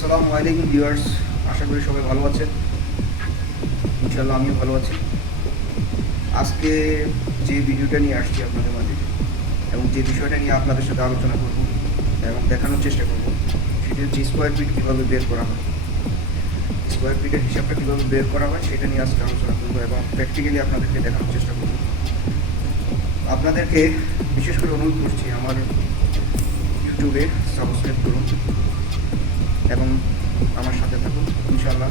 আসসালামু আলাইকুম ভিউয়ার্স, আশা করি সবাই ভালো আছেন। ইনশাআল্লাহ আমিও ভালো আছি। আজকে যে ভিডিওটা নিয়ে আসছি আপনাদের মাঝে এবং যে বিষয়টা নিয়ে আপনাদের সাথে আলোচনা করব এবং দেখানোর চেষ্টা করব সেটা হচ্ছে স্কোয়ার ফিট কীভাবে বের করা হয়, স্কোয়ার ফিটের হিসাবটা কীভাবে বের করা হয় সেটা নিয়ে আজকে আলোচনা করবো এবং প্র্যাকটিক্যালি আপনাদেরকে দেখানোর চেষ্টা করব। আপনাদেরকে বিশেষ করে অনুরোধ করছি আমার ইউটিউবে সাবস্ক্রাইব করুন এবং আমার সাথে থাকুন। ইনশাআল্লাহ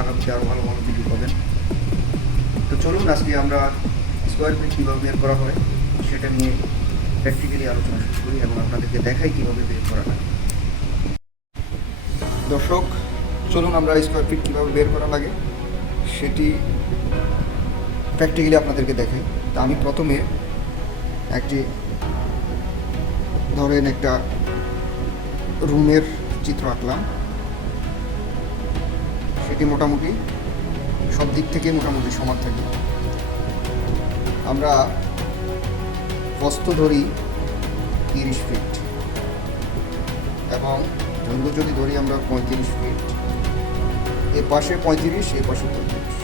আগামীতে আরও ভালো ভালো ভিডিও পাবেন। তো চলুন আজকে আমরা স্কোয়ার ফিট কীভাবে বের করা হয় সেটা নিয়ে প্র্যাকটিক্যালি আলোচনা শুরু করি এবং আপনাদেরকে দেখাই কীভাবে বের করা হয়। দর্শক, চলুন আমরা স্কোয়ার ফিট কীভাবে বের করা লাগে সেটি প্র্যাকটিক্যালি আপনাদেরকে দেখাই। তা আমি প্রথমে ধরেন একটা রুমের চিত্র আঁকলাম। সেটি মোটামুটি সব দিক থেকে মোটামুটি সমান থাকে। আমরা প্রস্থ ধরি 30 ফিট এবং দৈর্ঘ্য যদি ধরি আমরা 35 ফিট। এ পাশে 35, এ পাশে 35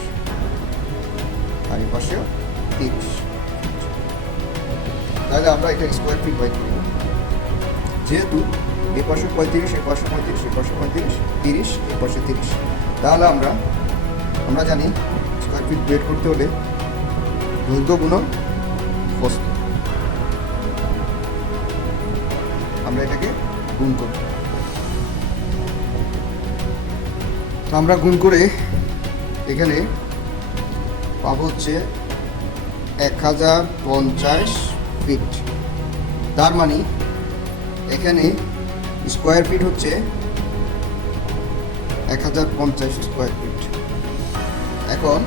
আর এ পাশে 30। তাহলে আমরা এটা স্কোয়ার ফিট বাই করি। যেহেতু এ পাশে 35, এ পাশে 35, এ পাশে 35, 30, এ পাশে 30, তাহলে আমরা জানি স্কোয়ার ফিট বের করতে হলে দৈর্ঘ্য গুণন প্রস্থ। আমরা এটাকে গুণ করি। আমরা গুণ করে এখানে পাবো হচ্ছে 1050 ফিট। তার মানে এখানে স্কোয়ার ফিট হচ্ছে 1050 স্কোয়ার ফিট। এখন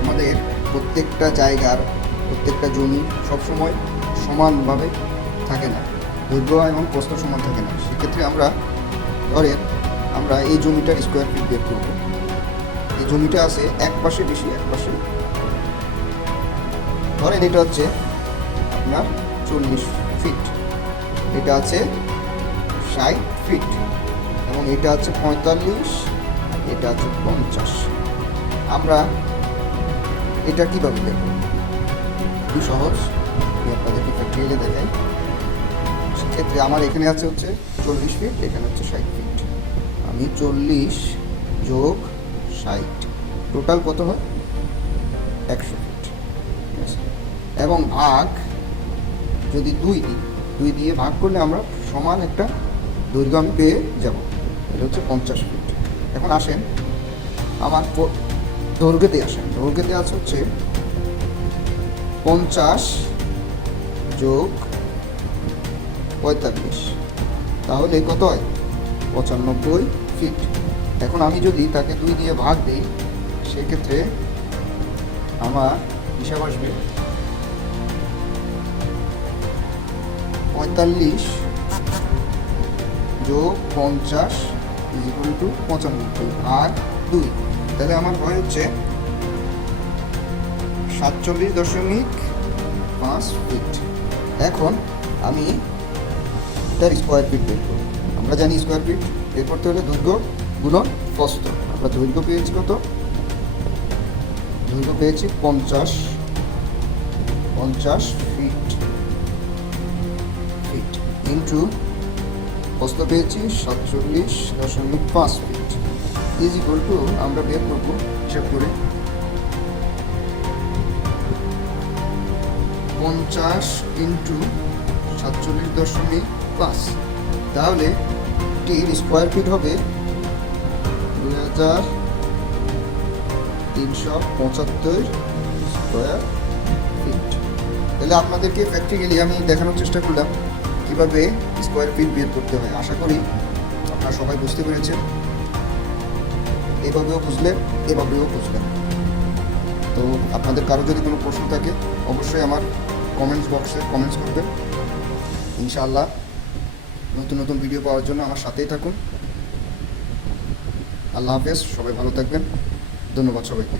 আমাদের প্রত্যেকটা জায়গার প্রত্যেকটা জমি সবসময় সমানভাবে থাকে না, দৈর্ঘ্য এবং প্রস্থ সমান থাকে না। সেক্ষেত্রে আমরা এই জমিটার স্কোয়ার ফিট বের করব। এই জমিটা আছে এক পাশে বেশি, এক পাশে ধরেন এটা হচ্ছে আপনার 40 ফিট, এটা আছে 60 ফিট এবং এটা আছে 45, এটা আছে 50। আমরা এটা কীভাবে বের করব? খুবই সহজ, আমি আপনাদেরকে প্র্যাকটিক্যালি দেখাই। সেক্ষেত্রে আমার এখানে আছে হচ্ছে 40 ফিট, এখানে হচ্ছে 60 ফিট। আমি 40 যোগ 60 টোটাল কত হয়? 100 ফিট। ঠিক আছে, এবং ভাগ যদি 2 দিয়ে ভাগ করলে আমরা সমান একটা দৈর্ঘ্য আমি পেয়ে যাব। এটা হচ্ছে 50 ফিট। এখন আসেন আমার দৈর্ঘ্যতে আসেন। দৈর্ঘ্যতে আছে হচ্ছে 50 যোগ 45, তাহলে কত হয়? 95 ফিট। এখন আমি যদি তাকে 2 দিয়ে ভাগ দিই সেক্ষেত্রে আমার হিসাব আসবে 45 যোগ 50 = 95 আর 2। তাহলে আমার হয় হচ্ছে 47.5 ফিট। এখন আমি এটার স্কোয়ার ফিট বের করব। আমরা জানি স্কোয়ার ফিট বের করতে হলে দৈর্ঘ্য গুণন প্রস্থ। আমরা দৈর্ঘ্য পেয়েছি কত? দৈর্ঘ্য পেয়েছি 50 ফিট ইন্টু প্রস্থ পেয়েছি 47.5 ফিট = আমরা বের করবো হিসাব করে 50 ইন্টু 47.5। তাহলে এটির স্কোয়ার ফিট হবে 2375 স্কোয়ার ফিট। তাহলে আপনাদেরকে প্র্যাকটিক্যালি আমি দেখানোর চেষ্টা করলাম কীভাবে স্কোয়ার ফিট বের করতে হয়। আশা করি আপনারা সবাই বুঝতে পেরেছেন। এভাবেও বুঝলেন, এভাবেও বুঝলেন। তো আপনাদের কারো যদি কোনো প্রশ্ন থাকে অবশ্যই আমার কমেন্টস বক্সে কমেন্টস করবেন। ইনশাআল্লাহ নতুন নতুন ভিডিও পাওয়ার জন্য আমার সাথেই থাকুন। আল্লাহ হাফেজ, সবাই ভালো থাকবেন। ধন্যবাদ সবাইকে।